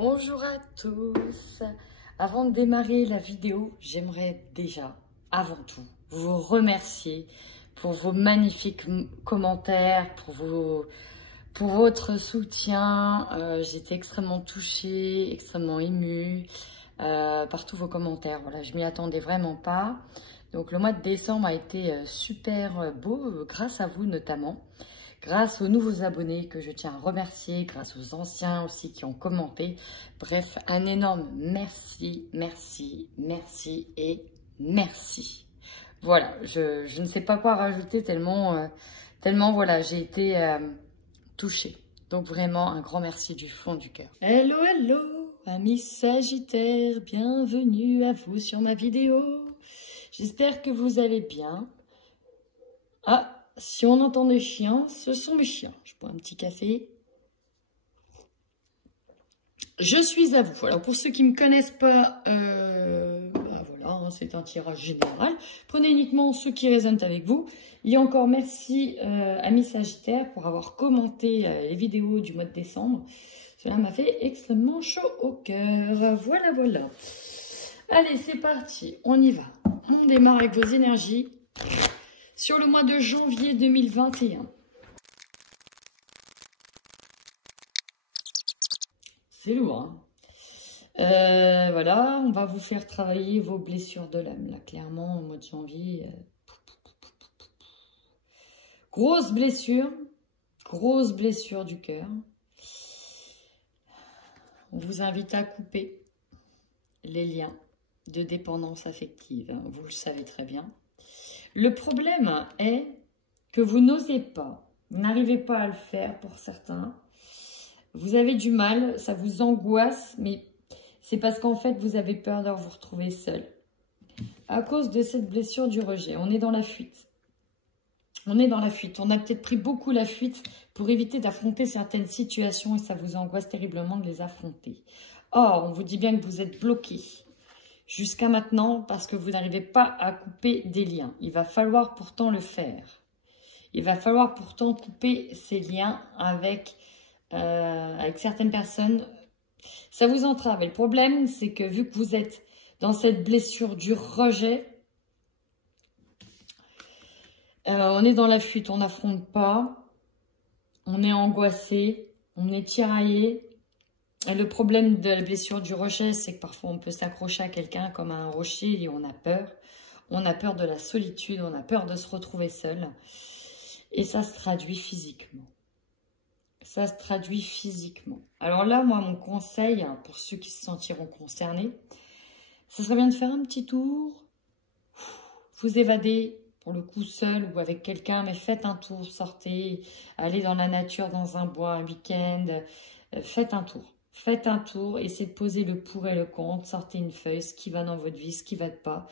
Bonjour à tous. Avant de démarrer la vidéo, j'aimerais déjà, avant tout, vous remercier pour vos magnifiques commentaires, pour votre soutien. J'étais extrêmement touchée, extrêmement émue par tous vos commentaires. Voilà, je m'y attendais vraiment pas. Donc le mois de décembre a été super beau, grâce à vous notamment. Grâce aux nouveaux abonnés que je tiens à remercier, grâce aux anciens aussi qui ont commenté. Bref, un énorme merci, merci, merci et merci. Voilà, je ne sais pas quoi rajouter tellement voilà, j'ai été touchée. Donc vraiment, un grand merci du fond du cœur. Hello, hello, amis Sagittaires, bienvenue à vous sur ma vidéo. J'espère que vous allez bien. Ah, si on entend des chiens, ce sont mes chiens. Je bois un petit café. Je suis à vous. Alors pour ceux qui ne me connaissent pas, voilà, c'est un tirage général. Prenez uniquement ceux qui résonnent avec vous. Et encore merci amis Sagittaires pour avoir commenté les vidéos du mois de décembre. Cela m'a fait extrêmement chaud au cœur. Voilà, voilà. Allez, c'est parti. On y va. On démarre avec vos énergies. Sur le mois de janvier 2021. C'est lourd, hein. Voilà, on va vous faire travailler vos blessures de l'âme. Là, clairement, au mois de janvier. Grosse blessure du cœur. On vous invite à couper les liens de dépendance affective. Hein, vous le savez très bien. Le problème est que vous n'osez pas, vous n'arrivez pas à le faire pour certains. Vous avez du mal, ça vous angoisse, mais c'est parce qu'en fait, vous avez peur de vous retrouver seul. À cause de cette blessure du rejet, on est dans la fuite. On est dans la fuite. On a peut-être pris beaucoup la fuite pour éviter d'affronter certaines situations et ça vous angoisse terriblement de les affronter. Or, on vous dit bien que vous êtes bloqué jusqu'à maintenant parce que vous n'arrivez pas à couper des liens. Il va falloir pourtant le faire. Il va falloir pourtant couper ces liens avec certaines personnes. Ça vous entrave. Et le problème, c'est que vu que vous êtes dans cette blessure du rejet, on est dans la fuite, on n'affronte pas, on est angoissé, on est tiraillé. Et le problème de la blessure du rejet, c'est que parfois on peut s'accrocher à quelqu'un comme à un rocher et on a peur. On a peur de la solitude, on a peur de se retrouver seul. Et ça se traduit physiquement. Ça se traduit physiquement. Alors là, moi, mon conseil, pour ceux qui se sentiront concernés, ce serait bien de faire un petit tour, vous évader, pour le coup seul ou avec quelqu'un, mais faites un tour, sortez, allez dans la nature, dans un bois, un week-end, faites un tour. Faites un tour, essayez de poser le pour et le contre, sortez une feuille, ce qui va dans votre vie, ce qui ne va pas.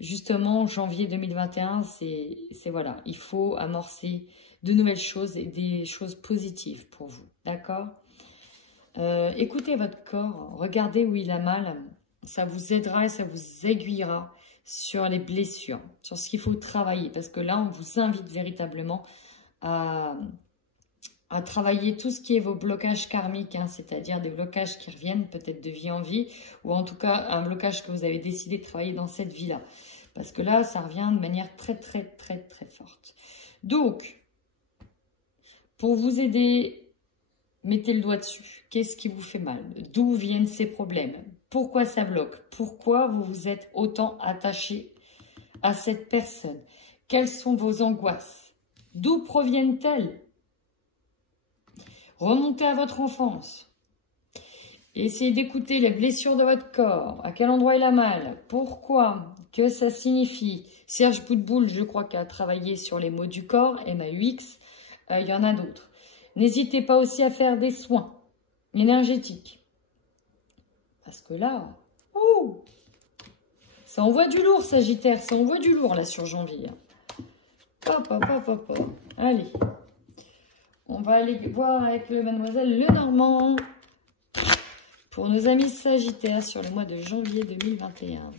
Justement, janvier 2021, c'est voilà, il faut amorcer de nouvelles choses et des choses positives pour vous, d'accord? Écoutez votre corps, regardez où il a mal, ça vous aidera et ça vous aiguillera sur les blessures, sur ce qu'il faut travailler, parce que là, on vous invite véritablement à travailler tout ce qui est vos blocages karmiques, hein, c'est-à-dire des blocages qui reviennent peut-être de vie en vie, ou en tout cas un blocage que vous avez décidé de travailler dans cette vie-là. Parce que là, ça revient de manière très, très, très, très forte. Donc, pour vous aider, mettez le doigt dessus. Qu'est-ce qui vous fait mal? D'où viennent ces problèmes? Pourquoi ça bloque? Pourquoi vous vous êtes autant attaché à cette personne? Quelles sont vos angoisses? D'où proviennent-elles? Remontez à votre enfance. Essayez d'écouter les blessures de votre corps. À quel endroit il a mal? Pourquoi? Que ça signifie? Serge Boutboul, je crois, qui a travaillé sur les mots du corps, MAUX. Il y en a d'autres. N'hésitez pas aussi à faire des soins énergétiques. Parce que là, ça envoie du lourd, Sagittaire. Ça envoie du lourd, là, sur janvier. Hop, hop, hop, hop, hop. Allez. On va aller voir avec le Mademoiselle Lenormand pour nos amis Sagittaires sur le mois de janvier 2021.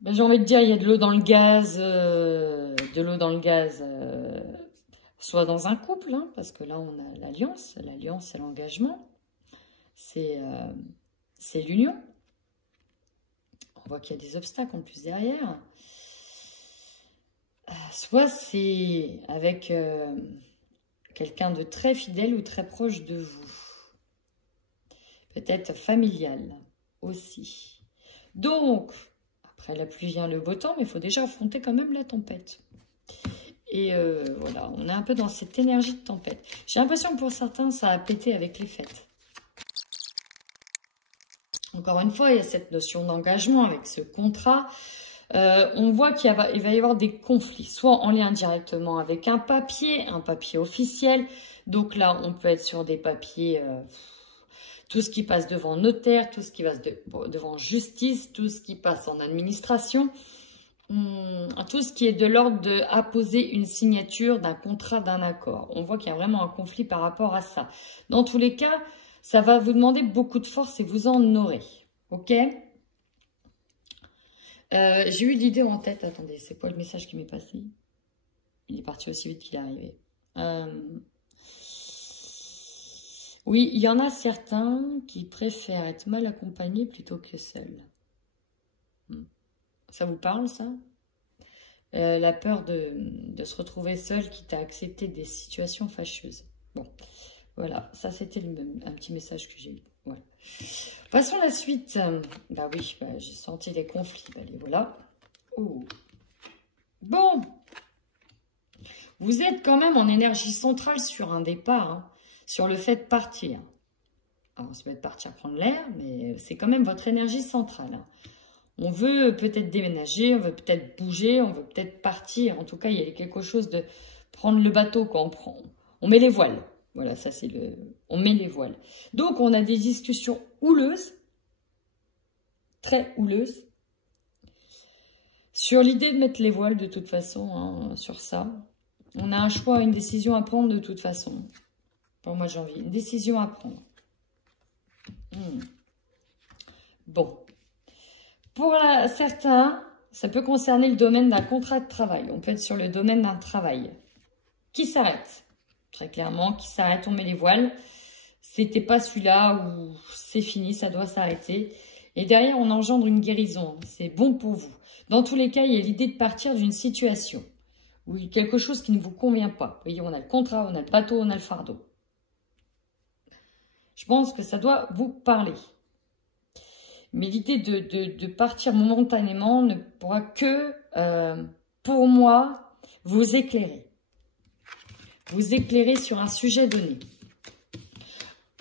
Ben, j'ai envie de dire, il y a de l'eau dans le gaz, soit dans un couple, hein, parce que là on a l'alliance, c'est l'engagement. c'est l'union. On voit qu'il y a des obstacles en plus derrière. Soit c'est avec quelqu'un de très fidèle ou très proche de vous. Peut-être familial aussi. Donc, après la pluie vient le beau temps, mais il faut déjà affronter quand même la tempête. Et voilà, on est un peu dans cette énergie de tempête. J'ai l'impression que pour certains, ça a pété avec les fêtes. Encore une fois, il y a cette notion d'engagement avec ce contrat. On voit qu'il va y avoir des conflits, soit en lien directement avec un papier officiel. Donc là, on peut être sur des papiers, tout ce qui passe devant notaire, tout ce qui passe devant justice, tout ce qui passe en administration, tout ce qui est de l'ordre d'apposer une signature d'un contrat, d'un accord. On voit qu'il y a vraiment un conflit par rapport à ça. Dans tous les cas, ça va vous demander beaucoup de force et vous en aurez. Ok ? J'ai eu l'idée en tête. Attendez, c'est quoi le message qui m'est passé? Il est parti aussi vite qu'il est arrivé. Oui, il y en a certains qui préfèrent être mal accompagnés plutôt que seuls. Ça vous parle, ça? La peur de se retrouver seul, quitte à accepter des situations fâcheuses. Bon, voilà, ça c'était un petit message que j'ai eu. Voilà. Passons à la suite. Bah oui, j'ai senti les conflits. Bah, les voilà. Oh. Bon. Vous êtes quand même en énergie centrale sur un départ, hein, sur le fait de partir. Alors, ça peut être partir prendre l'air, mais c'est quand même votre énergie centrale. Hein. On veut peut-être déménager, on veut peut-être bouger, on veut peut-être partir. En tout cas, il y a quelque chose de prendre le bateau quand on met les voiles. Voilà, ça c'est on met les voiles. Donc, on a des discussions houleuses, très houleuses, sur l'idée de mettre les voiles de toute façon, hein, sur ça. On a un choix, une décision à prendre de toute façon. Pour moi, j'ai envie. Une décision à prendre. Bon. Pour certains, ça peut concerner le domaine d'un contrat de travail. On peut être sur le domaine d'un travail qui s'arrête. Très clairement, qui s'arrête, on met les voiles. C'était pas celui-là où c'est fini, ça doit s'arrêter. Et derrière, on engendre une guérison. C'est bon pour vous. Dans tous les cas, il y a l'idée de partir d'une situation ou quelque chose qui ne vous convient pas. Vous voyez, on a le contrat, on a le bateau, on a le fardeau. Je pense que ça doit vous parler. Mais l'idée de partir momentanément ne pourra que, pour moi, vous éclairer. Vous éclairer sur un sujet donné.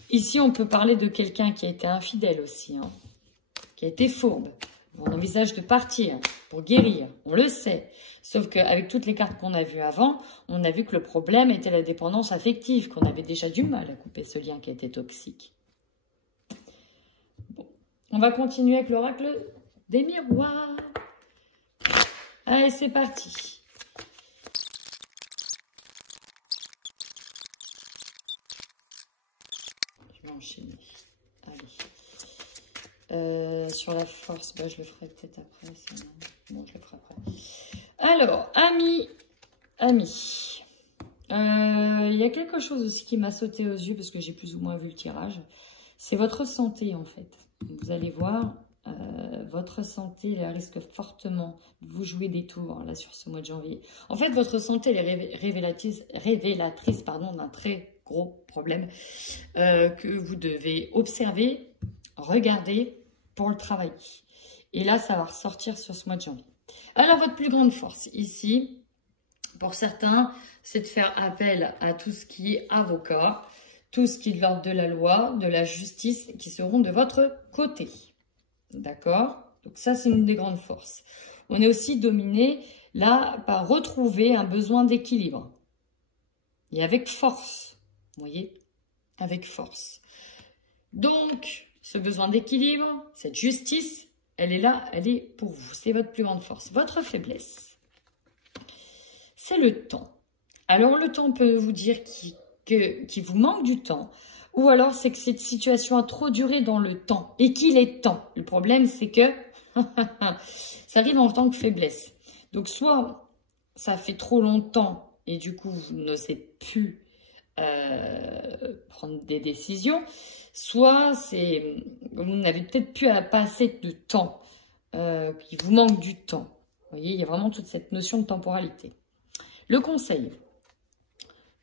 Ici, on peut parler de quelqu'un qui a été infidèle aussi, hein, qui a été fourbe. On envisage de partir pour guérir, on le sait. Sauf qu'avec toutes les cartes qu'on a vues avant, on a vu que le problème était la dépendance affective, qu'on avait déjà du mal à couper ce lien qui était toxique. Bon. On va continuer avec l'oracle des miroirs. Allez, c'est parti. Je vais enchaîner. Allez. Sur la force, je le ferai peut-être après. Bon, je le ferai après. Alors, amis. Il y a quelque chose aussi qui m'a sauté aux yeux parce que j'ai plus ou moins vu le tirage. C'est votre santé, en fait. Vous allez voir, votre santé elle risque fortement de vous jouer des tours là, sur ce mois de janvier. En fait, votre santé elle est révélatrice d'un très gros problème que vous devez observer, regarder pour le travailler. Et là, ça va ressortir sur ce mois de janvier. Alors, votre plus grande force ici, pour certains, c'est de faire appel à tout ce qui est avocat, tout ce qui est de l'ordre de la loi, de la justice, qui seront de votre côté. D'accord? Donc ça, c'est une des grandes forces. On est aussi dominé, là, par retrouver un besoin d'équilibre. Et avec force. Vous voyez? Avec force. Donc, ce besoin d'équilibre, cette justice, elle est là, elle est pour vous. C'est votre plus grande force. Votre faiblesse, c'est le temps. Alors, le temps peut vous dire qu'il vous manque du temps. Ou alors, c'est que cette situation a trop duré dans le temps et qu'il est temps. Le problème, c'est que ça arrive en tant que faiblesse. Donc, soit ça fait trop longtemps et du coup, vous n'osez plus prendre des décisions, soit vous n'avez peut-être plus pas assez de temps, il vous manque du temps. Vous voyez, il y a vraiment toute cette notion de temporalité. Le conseil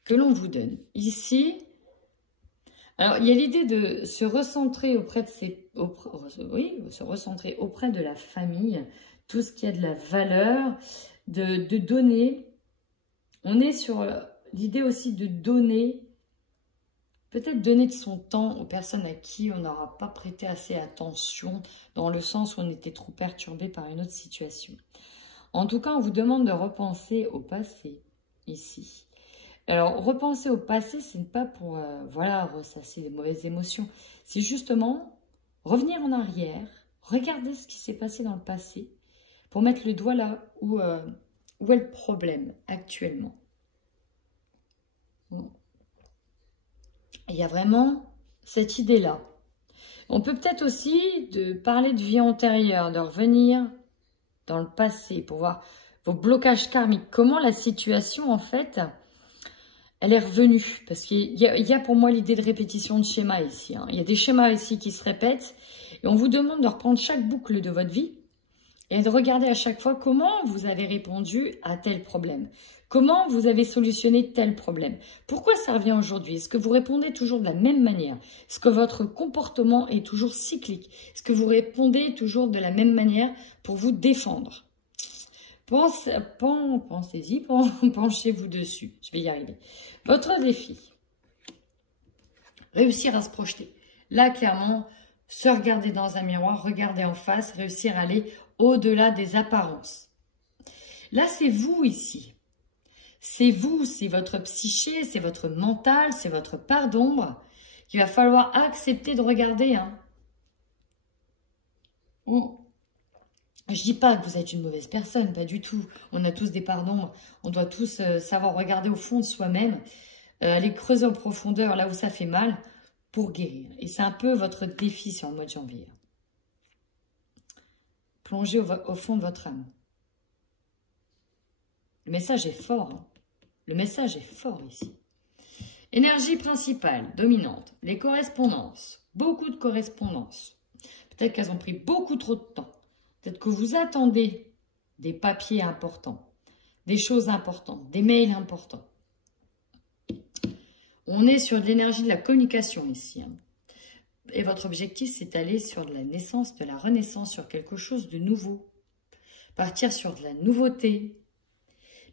que l'on vous donne ici, alors il y a l'idée de se recentrer auprès de se recentrer auprès de la famille, tout ce qui a de la valeur, de donner. On est sur l'idée aussi de donner, peut-être donner de son temps aux personnes à qui on n'aura pas prêté assez attention, dans le sens où on était trop perturbé par une autre situation. En tout cas, on vous demande de repenser au passé, ici. Alors, repenser au passé, ce n'est pas pour, voilà, ressasser des mauvaises émotions. C'est justement revenir en arrière, regarder ce qui s'est passé dans le passé, pour mettre le doigt là où est le problème actuellement. Bon. Il y a vraiment cette idée-là. On peut peut-être aussi parler de vie antérieure, de revenir dans le passé pour voir vos blocages karmiques. Comment la situation, en fait, elle est revenue. Parce qu'il y a pour moi l'idée de répétition de schémas ici. Hein. Il y a des schémas ici qui se répètent. Et on vous demande de reprendre chaque boucle de votre vie et de regarder à chaque fois comment vous avez répondu à tel problème. Comment vous avez solutionné tel problème? Pourquoi ça revient aujourd'hui? Est-ce que vous répondez toujours de la même manière? Est-ce que votre comportement est toujours cyclique? Est-ce que vous répondez toujours de la même manière pour vous défendre? Pensez-y, penchez-vous dessus. Je vais y arriver. Votre défi, réussir à se projeter. Là, clairement, se regarder dans un miroir, regarder en face, réussir à aller au-delà des apparences. Là, c'est vous ici. C'est vous, c'est votre psyché, c'est votre mental, c'est votre part d'ombre qu'il va falloir accepter de regarder. Hein. Je dis pas que vous êtes une mauvaise personne, pas du tout. On a tous des parts d'ombre. On doit tous savoir regarder au fond de soi-même, aller creuser en profondeur là où ça fait mal pour guérir. Et c'est un peu votre défi sur le mois de janvier. Plongez au fond de votre âme. Le message est fort. Hein. Le message est fort ici. Énergie principale, dominante, les correspondances. Beaucoup de correspondances. Peut-être qu'elles ont pris beaucoup trop de temps. Peut-être que vous attendez des papiers importants, des choses importantes, des mails importants. On est sur de l'énergie de la communication ici. Hein. Et votre objectif, c'est d'aller sur de la naissance, de la renaissance, sur quelque chose de nouveau. Partir sur de la nouveauté.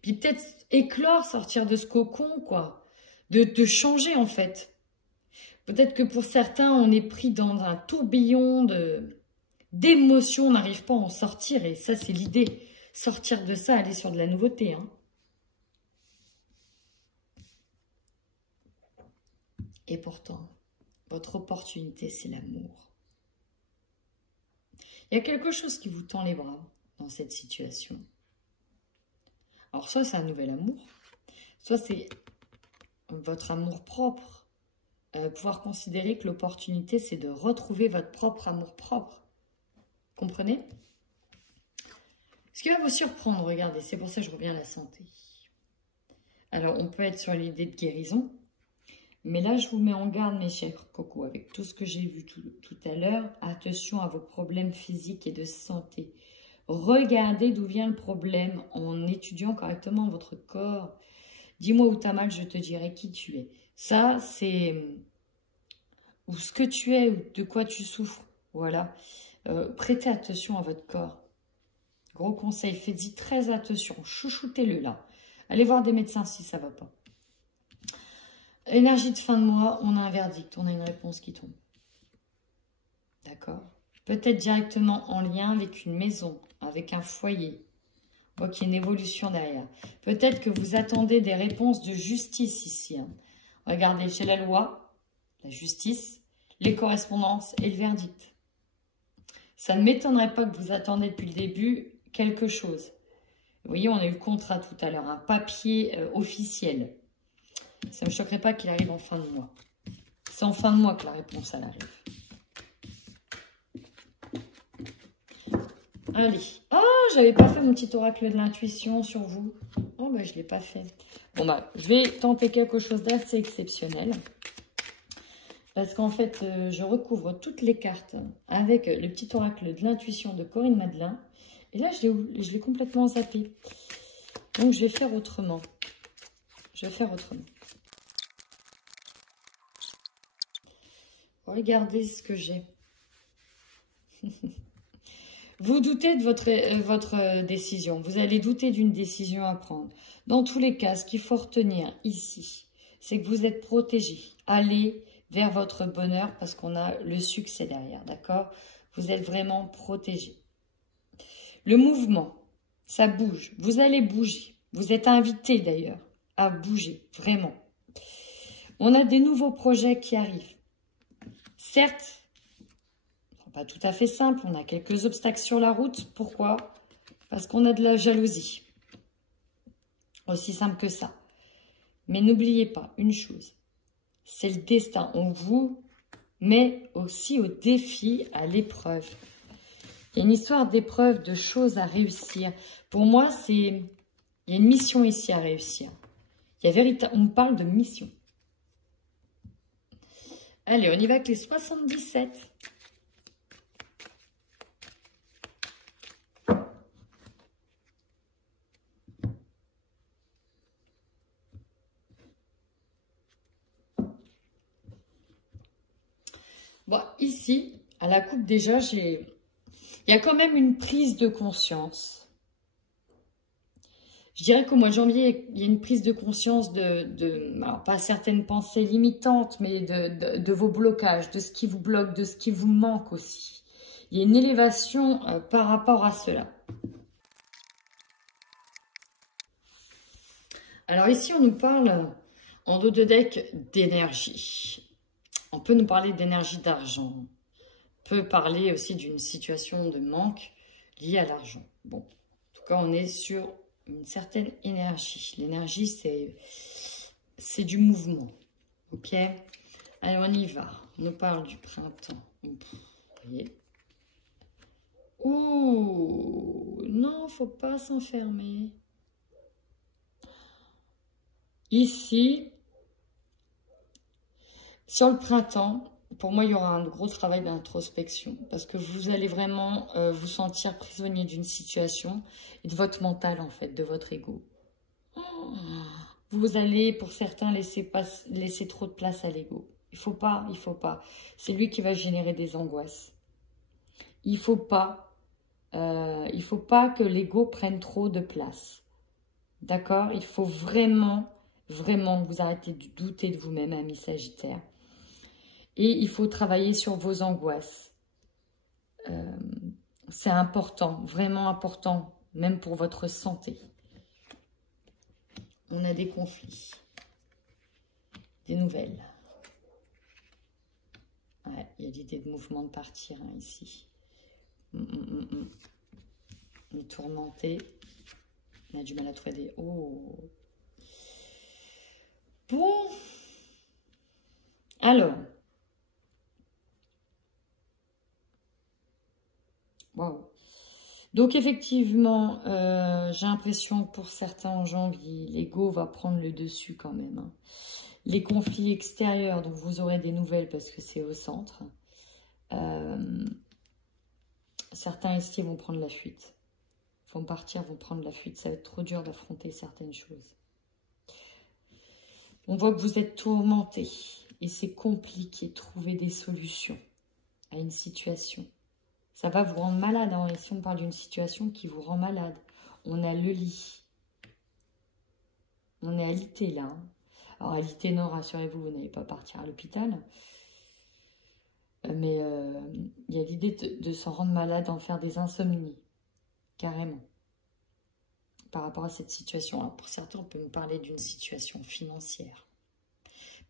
Puis peut-être éclore, sortir de ce cocon, quoi. De changer, en fait. Peut-être que pour certains, on est pris dans un tourbillon d'émotions, on n'arrive pas à en sortir. Et ça, c'est l'idée. Sortir de ça, aller sur de la nouveauté. Hein. Et pourtant, votre opportunité, c'est l'amour. Il y a quelque chose qui vous tend les bras dans cette situation. Alors, soit c'est un nouvel amour, soit c'est votre amour propre. Pouvoir considérer que l'opportunité, c'est de retrouver votre propre amour propre. Comprenez? Ce qui va vous surprendre, regardez, c'est pour ça que je reviens à la santé. Alors, on peut être sur l'idée de guérison, mais là, je vous mets en garde, mes chers cocos, avec tout ce que j'ai vu tout à l'heure. Attention à vos problèmes physiques et de santé. Regardez d'où vient le problème en étudiant correctement votre corps. Dis-moi où tu as mal, je te dirai qui tu es. Ça, c'est ou ce que tu es, ou de quoi tu souffres. Voilà. Prêtez attention à votre corps. Gros conseil, faites-y très attention. Chouchoutez-le là. Allez voir des médecins si ça ne va pas. Énergie de fin de mois, on a un verdict, on a une réponse qui tombe. D'accord? Peut-être directement en lien avec une maison, avec un foyer. Ok, une évolution derrière. Peut-être que vous attendez des réponses de justice ici. Hein. Regardez, chez la loi, la justice, les correspondances et le verdict. Ça ne m'étonnerait pas que vous attendez depuis le début quelque chose. Vous voyez, on a eu le contrat tout à l'heure, un papier officiel. Ça ne me choquerait pas qu'il arrive en fin de mois. C'est en fin de mois que la réponse elle arrive. Allez. Oh, j'avais pas fait mon petit oracle de l'intuition sur vous. Oh, bah, je ne l'ai pas fait. Bon, bah, je vais tenter quelque chose d'assez exceptionnel. Parce qu'en fait, je recouvre toutes les cartes avec le petit oracle de l'intuition de Corinne Madelin. Et là, je l'ai complètement zappé. Donc, je vais faire autrement. Je vais faire autrement. Regardez ce que j'ai. Vous doutez de votre décision. Vous allez douter d'une décision à prendre. Dans tous les cas, ce qu'il faut retenir ici, c'est que vous êtes protégé. Allez vers votre bonheur parce qu'on a le succès derrière, d'accord? Vous êtes vraiment protégé. Le mouvement, ça bouge. Vous allez bouger. Vous êtes invité d'ailleurs à bouger, vraiment. On a des nouveaux projets qui arrivent. Certes, pas tout à fait simple. On a quelques obstacles sur la route. Pourquoi? Parce qu'on a de la jalousie. Aussi simple que ça. Mais n'oubliez pas une chose. C'est le destin. On vous met aussi au défi, à l'épreuve. Il y a une histoire d'épreuve, de choses à réussir. Pour moi, il y a une mission ici à réussir. On parle de mission. Allez, on y va avec les 77. Bon, ici, à la coupe déjà, il y a quand même une prise de conscience. Je dirais qu'au mois de janvier, il y a une prise de conscience alors pas certaines pensées limitantes, mais de vos blocages, de ce qui vous bloque, de ce qui vous manque aussi. Il y a une élévation par rapport à cela. Alors ici, on nous parle en dos de deck d'énergie. On peut nous parler d'énergie d'argent. On peut parler aussi d'une situation de manque liée à l'argent. Bon, en tout cas, on est sur une certaine énergie. L'énergie, c'est du mouvement. Ok? Allez, on y va. On nous parle du printemps. Vous voyez? Ouh, non, faut pas s'enfermer. Ici, sur le printemps, pour moi, il y aura un gros travail d'introspection parce que vous allez vraiment vous sentir prisonnier d'une situation et de votre mental, en fait, de votre ego. Vous allez, pour certains, laisser trop de place à l'ego. Il faut pas. C'est lui qui va générer des angoisses. Il faut pas que l'ego prenne trop de place. D'accord? Il faut vraiment vous arrêter de douter de vous-même, ami Sagittaire. Et il faut travailler sur vos angoisses. C'est important, vraiment important, même pour votre santé. On a des conflits, des nouvelles. Ouais, il y a l'idée de mouvement de partir hein, ici. On est tourmenté. On a du mal à trouver des... Oh. Bon. Alors. Wow. Donc effectivement, j'ai l'impression que pour certains en janvier, l'ego va prendre le dessus quand même. Hein. Les conflits extérieurs, donc vous aurez des nouvelles parce que c'est au centre. Certains ici vont prendre la fuite. Vont partir, vont prendre la fuite. Ça va être trop dur d'affronter certaines choses. On voit que vous êtes tourmenté et c'est compliqué de trouver des solutions à une situation. Ça va vous rendre malade. Hein. Ici, on parle d'une situation qui vous rend malade. On a le lit. On est alité là. Hein. Alors, alité, non, rassurez-vous, vous n'allez pas partir à l'hôpital. Mais il y a l'idée de s'en rendre malade, d'en faire des insomnies. Carrément. Par rapport à cette situation. Alors, pour certains, on peut nous parler d'une situation financière.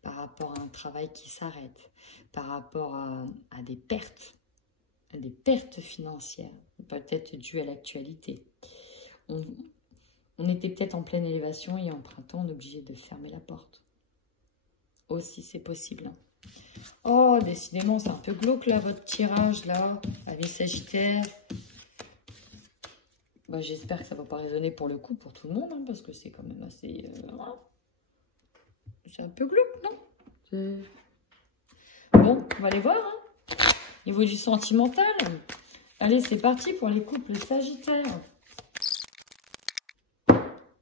Par rapport à un travail qui s'arrête. Par rapport à des pertes. Des pertes financières, peut-être dues à l'actualité. On était peut-être en pleine élévation et en printemps, on est obligé de fermer la porte. Aussi, c'est possible. Oh, décidément, c'est un peu glauque, là, votre tirage, là, avec Sagittaire. Bah, j'espère que ça ne va pas résonner pour le coup, pour tout le monde, hein, parce que c'est quand même assez... c'est un peu glauque, non? Bon, on va aller voir. Hein. Niveau du sentimental. Allez, c'est parti pour les couples sagittaires.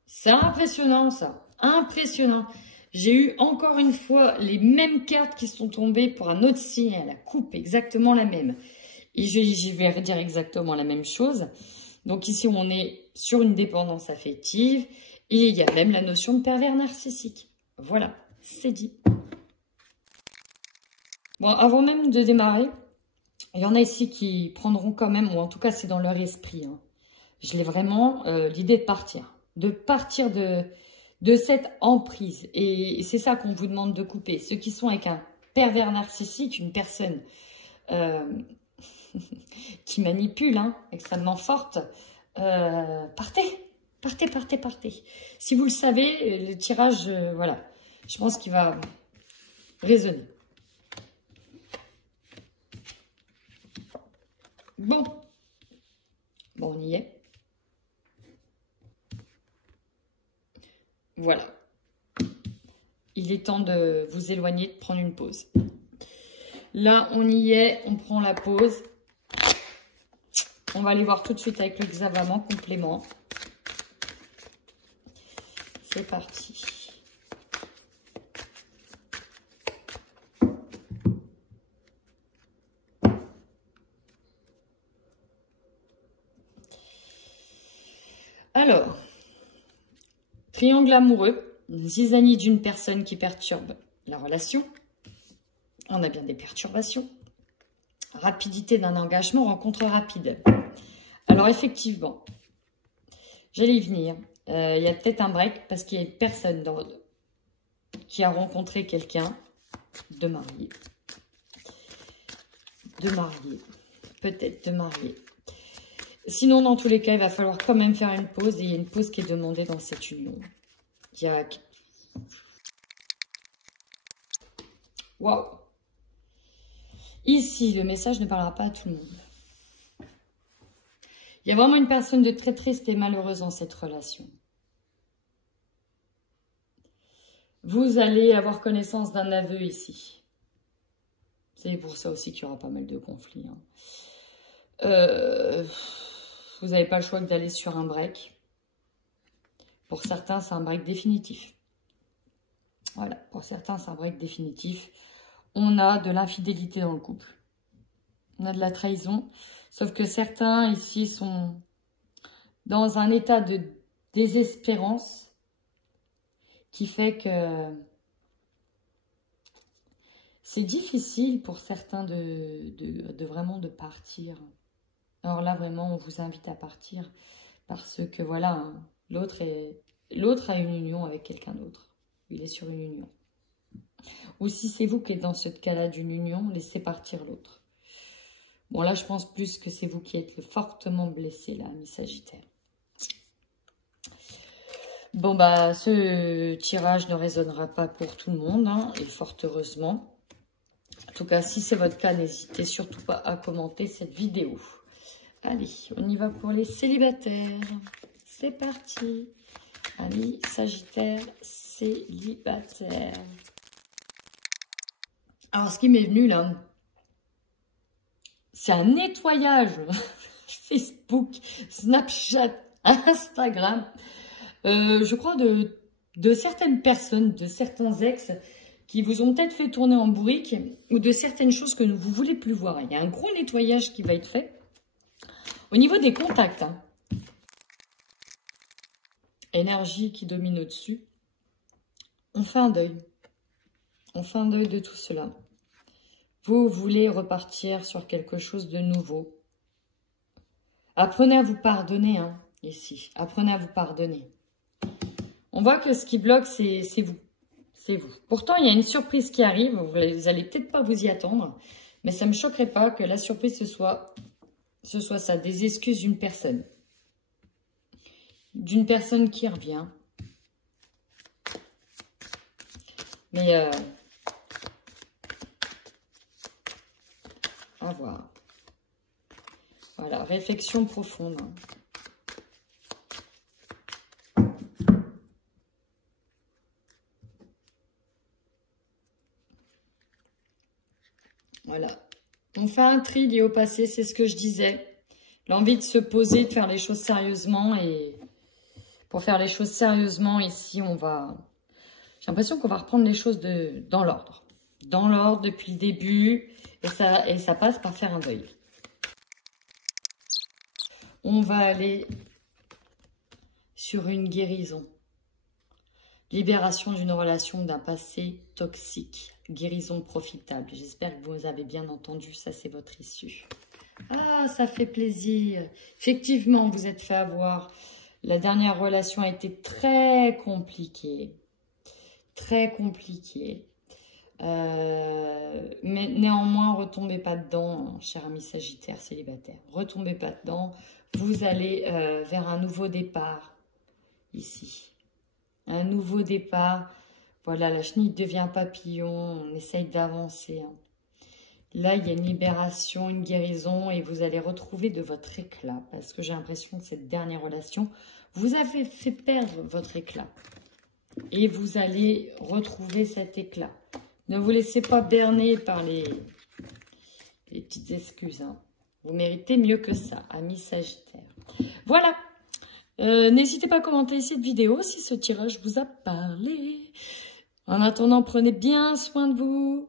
C'est impressionnant, ça. Impressionnant. J'ai eu encore une fois les mêmes cartes qui sont tombées pour un autre signe. La coupe, exactement la même. Et j'y vais redire exactement la même chose. Donc ici, on est sur une dépendance affective. Et il y a même la notion de pervers narcissique. Voilà, c'est dit. Bon, avant même de démarrer, il y en a ici qui prendront quand même, ou en tout cas, c'est dans leur esprit. Hein. Je l'ai vraiment, l'idée de partir. De partir de cette emprise. Et c'est ça qu'on vous demande de couper. Ceux qui sont avec un pervers narcissique, une personne qui manipule, hein, extrêmement forte, partez, partez, partez, partez. Si vous le savez, le tirage, voilà, je pense qu'il va résonner. Bon, on y est. Voilà. Il est temps de vous éloigner, de prendre une pause. Là, on y est, on prend la pause. On va aller voir tout de suite avec le Xavamant complément. C'est parti. Alors, triangle amoureux, zizanie d'une personne qui perturbe la relation. On a bien des perturbations. Rapidité d'un engagement, rencontre rapide. Alors effectivement, j'allais y venir. Il y a peut-être un break parce qu'il y a une personne qui a rencontré quelqu'un de marié. Peut-être de marié. Sinon, dans tous les cas, il va falloir quand même faire une pause. Et il y a une pause qui est demandée dans cette union. Waouh! Ici, le message ne parlera pas à tout le monde. Il y a vraiment une personne de très triste et malheureuse dans cette relation. Vous allez avoir connaissance d'un aveu ici. C'est pour ça aussi qu'il y aura pas mal de conflits. Hein. Vous n'avez pas le choix que d'aller sur un break. Pour certains, c'est un break définitif. Voilà, pour certains, c'est un break définitif. On a de l'infidélité dans le couple. On a de la trahison. Sauf que certains ici sont dans un état de désespérance qui fait que c'est difficile pour certains de vraiment de partir. Alors là, vraiment, on vous invite à partir parce que voilà, hein, l'autre a une union avec quelqu'un d'autre. Il est sur une union. Ou si c'est vous qui êtes dans ce cas-là d'une union, laissez partir l'autre. Bon, là, je pense plus que c'est vous qui êtes fortement blessé, là, ami Sagittaire. Bon, bah, ce tirage ne résonnera pas pour tout le monde, hein, et fort heureusement. En tout cas, si c'est votre cas, n'hésitez surtout pas à commenter cette vidéo. Allez, on y va pour les célibataires. C'est parti. Ami Sagittaire, célibataire. Alors, ce qui m'est venu, là, c'est un nettoyage Facebook, Snapchat, Instagram. Je crois de certaines personnes, de certains ex qui vous ont peut-être fait tourner en bourrique ou de certaines choses que vous ne voulez plus voir. Il y a un gros nettoyage qui va être fait. Au niveau des contacts, hein, énergie qui domine au-dessus, on fait un deuil. On fait un deuil de tout cela. Vous voulez repartir sur quelque chose de nouveau. Apprenez à vous pardonner, hein, ici. Apprenez à vous pardonner. On voit que ce qui bloque, c'est vous. C'est vous. Pourtant, il y a une surprise qui arrive. Vous n'allez peut-être pas vous y attendre. Mais ça ne me choquerait pas que la surprise, ce soit ça. Des excuses d'une personne. D'une personne qui revient. Mais à voir. Voilà, réflexion profonde. Voilà. On fait un tri lié au passé, c'est ce que je disais. L'envie de se poser, de faire les choses sérieusement. Et pour faire les choses sérieusement, ici, on va... J'ai l'impression qu'on va reprendre les choses dans l'ordre. Dans l'ordre depuis le début. Et ça passe par faire un deuil. On va aller sur une guérison. Libération d'une relation, d'un passé toxique. Guérison profitable. J'espère que vous avez bien entendu. Ça, c'est votre issue. Ah, ça fait plaisir. Effectivement, vous êtes fait avoir. La dernière relation a été très compliquée. Très compliquée. Mais néanmoins, retombez pas dedans, cher ami Sagittaire célibataire. Retombez pas dedans. Vous allez vers un nouveau départ. Ici. Un nouveau départ. Voilà, la chenille devient papillon. On essaye d'avancer. Hein. Là, il y a une libération, une guérison. Et vous allez retrouver de votre éclat. Parce que j'ai l'impression que cette dernière relation vous a fait perdre votre éclat. Et vous allez retrouver cet éclat. Ne vous laissez pas berner par les petites excuses. Hein. Vous méritez mieux que ça, amis Sagittaire. Voilà. N'hésitez pas à commenter cette vidéo si ce tirage vous a parlé. En attendant, prenez bien soin de vous.